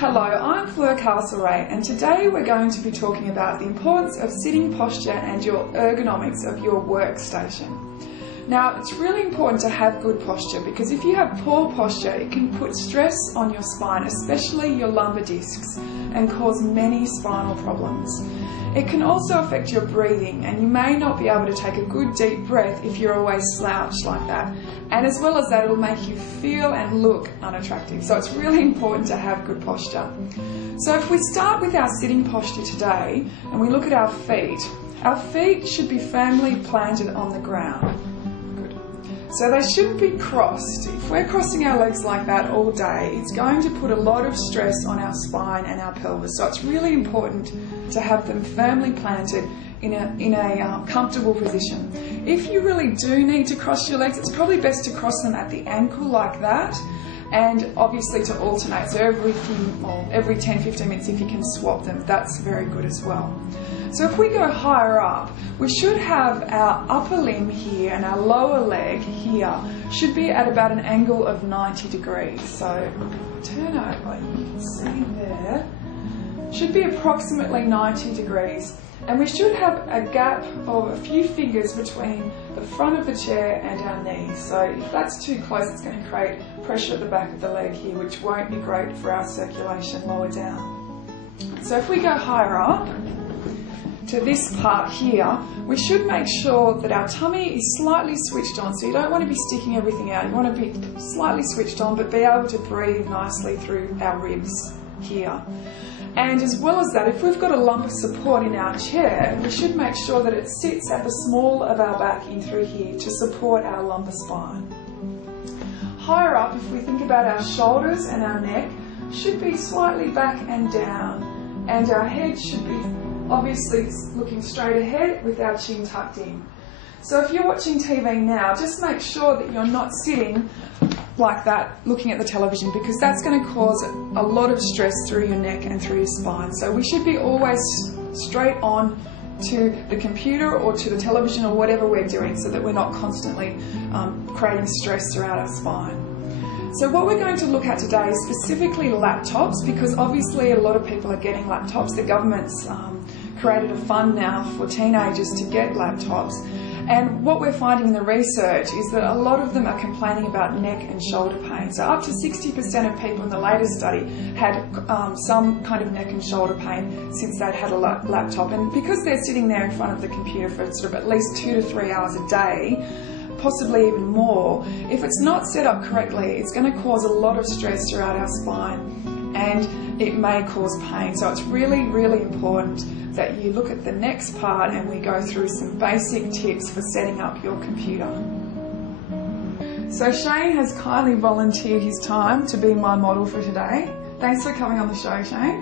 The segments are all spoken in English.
Hello, I'm Fleur Castlereagh, and today we're going to be talking about the importance of sitting posture and your ergonomics of your workstation. Now, it's really important to have good posture because if you have poor posture, it can put stress on your spine, especially your lumbar discs, and cause many spinal problems. It can also affect your breathing, and you may not be able to take a good deep breath if you're always slouched like that. And as well as that, it'll make you feel and look unattractive. So it's really important to have good posture. So if we start with our sitting posture today, and we look at our feet should be firmly planted on the ground. So they shouldn't be crossed. If we're crossing our legs like that all day, it's going to put a lot of stress on our spine and our pelvis. So it's really important to have them firmly planted in a comfortable position. If you really do need to cross your legs, it's probably best to cross them at the ankle like that, and obviously to alternate. So every 10-15 minutes, if you can swap them, that's very good as well. So if we go higher up, we should have our upper limb here and our lower leg here should be at about an angle of 90 degrees. So turn over, you can see there, should be approximately 90 degrees. And we should have a gap of a few fingers between the front of the chair and our knees. So if that's too close, it's going to create pressure at the back of the leg here, which won't be great for our circulation lower down. So if we go higher up, to this part here, we should make sure that our tummy is slightly switched on. So you don't want to be sticking everything out. You want to be slightly switched on, but be able to breathe nicely through our ribs here. And as well as that, if we've got a lumbar support in our chair, we should make sure that it sits at the small of our back in through here to support our lumbar spine. Higher up, if we think about our shoulders and our neck, should be slightly back and down, and our head should be obviously looking straight ahead with our chin tucked in. So if you're watching TV now, just make sure that you're not sitting like that looking at the television, because that's going to cause a lot of stress through your neck and through your spine. So we should be always straight on to the computer or to the television or whatever we're doing, so that we're not constantly creating stress throughout our spine. So what we're going to look at today is specifically laptops, because obviously a lot of people are getting laptops. The government's created a fund now for teenagers to get laptops. And what we're finding in the research is that a lot of them are complaining about neck and shoulder pain. So up to 60% of people in the latest study had some kind of neck and shoulder pain since they'd had a laptop. And because they're sitting there in front of the computer for sort of at least 2 to 3 hours a day, possibly even more, if it's not set up correctly, it's going to cause a lot of stress throughout our spine, and it may cause pain. So it's really, really important that you look at the next part and we go through some basic tips for setting up your computer. So Shane has kindly volunteered his time to be my model for today. Thanks for coming on the show, Shane.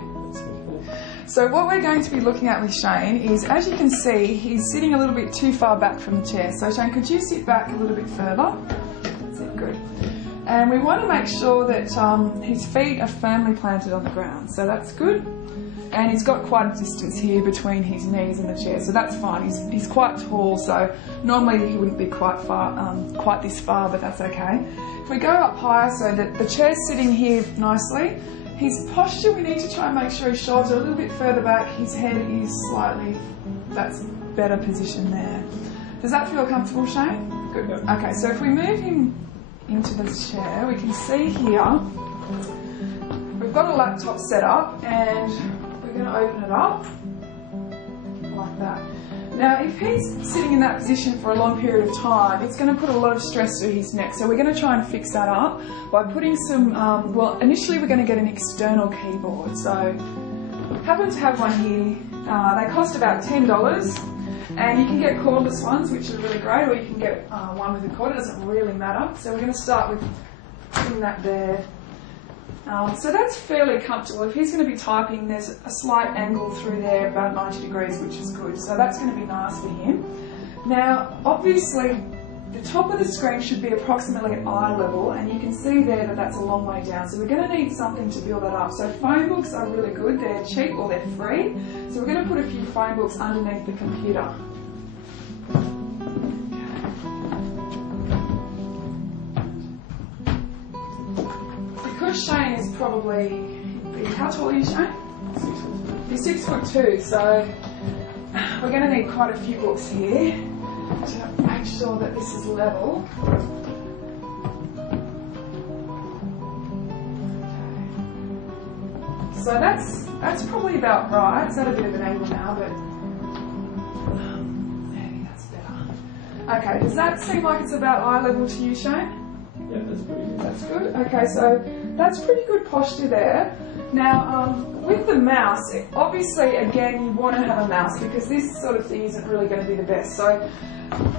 So what we're going to be looking at with Shane is, as you can see, he's sitting a little bit too far back from the chair. So Shane, could you sit back a little bit further? That's it, good. And we want to make sure that his feet are firmly planted on the ground. So that's good. And he's got quite a distance here between his knees and the chair, so that's fine. He's quite tall, so normally he wouldn't be quite this far, but that's okay. If we go up higher so that the chair's sitting here nicely, his posture, we need to try and make sure his shoulders are a little bit further back, his head is slightly, that's better position there. Does that feel comfortable, Shane? Good. Okay, so if we move him into this chair, we can see here, we've got a laptop set up, and we're going to open it up like that. Now, if he's sitting in that position for a long period of time, it's going to put a lot of stress through his neck. So we're going to try and fix that up by putting some, well, initially we're going to get an external keyboard. So I happen to have one here. They cost about $10, and you can get cordless ones, which are really great, or you can get one with a cord. It doesn't really matter. So we're going to start with putting that there. So that's fairly comfortable. If he's going to be typing, there's a slight angle through there, about 90 degrees, which is good. So that's going to be nice for him. Now, obviously, the top of the screen should be approximately at eye level, and you can see there that that's a long way down. So we're going to need something to build that up. So phone books are really good. They're cheap or they're free. So we're going to put a few phone books underneath the computer. Because Shane is probably big. How tall are you, Shane? You're 6'2", so we're going to need quite a few books here to make sure that this is level. Okay. So that's probably about right. It's at a bit of an angle now, but maybe that's better. Okay, does that seem like it's about eye level to you, Shane? Yeah, that's pretty good. That's good. Okay, so that's pretty good posture there. Now, with the mouse, obviously, again, you want to have a mouse because this sort of thing isn't really going to be the best. So,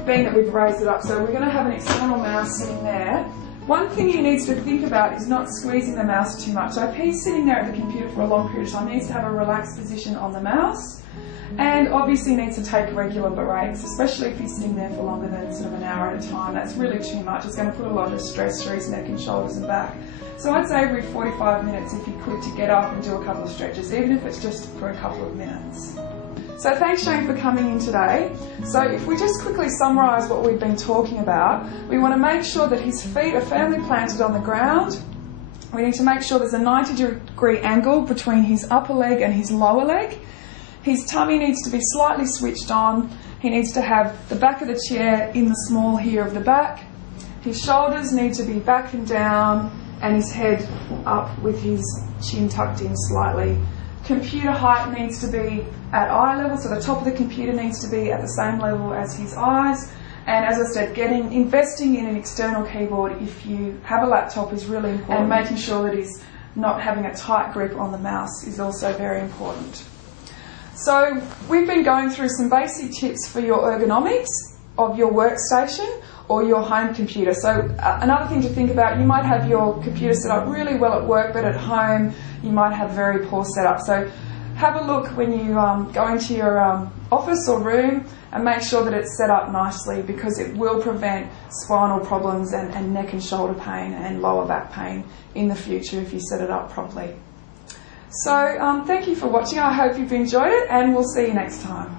being that we've raised it up, so we're going to have an external mouse sitting there. One thing he needs to think about is not squeezing the mouse too much. So if he's sitting there at the computer for a long period of time, he needs to have a relaxed position on the mouse. And obviously needs to take regular breaks, especially if he's sitting there for longer than sort of an hour at a time. That's really too much. It's going to put a lot of stress through his neck and shoulders and back. So I'd say every 45 minutes if he could to get up and do a couple of stretches, even if it's just for a couple of minutes. So thanks Shane for coming in today. So if we just quickly summarise what we've been talking about, we want to make sure that his feet are firmly planted on the ground. We need to make sure there's a 90-degree angle between his upper leg and his lower leg. His tummy needs to be slightly switched on. He needs to have the back of the chair in the small here of the back. His shoulders need to be back and down and his head up with his chin tucked in slightly. Computer height needs to be at eye level, so the top of the computer needs to be at the same level as his eyes. And as I said, investing in an external keyboard if you have a laptop is really important. And making sure that he's not having a tight grip on the mouse is also very important. So we've been going through some basic tips for your ergonomics of your workstation or your home computer. So another thing to think about, you might have your computer set up really well at work, but at home you might have very poor setup. So have a look when you go into your office or room and make sure that it's set up nicely, because it will prevent spinal problems and neck and shoulder pain and lower back pain in the future if you set it up properly. So thank you for watching. I hope you've enjoyed it, and we'll see you next time.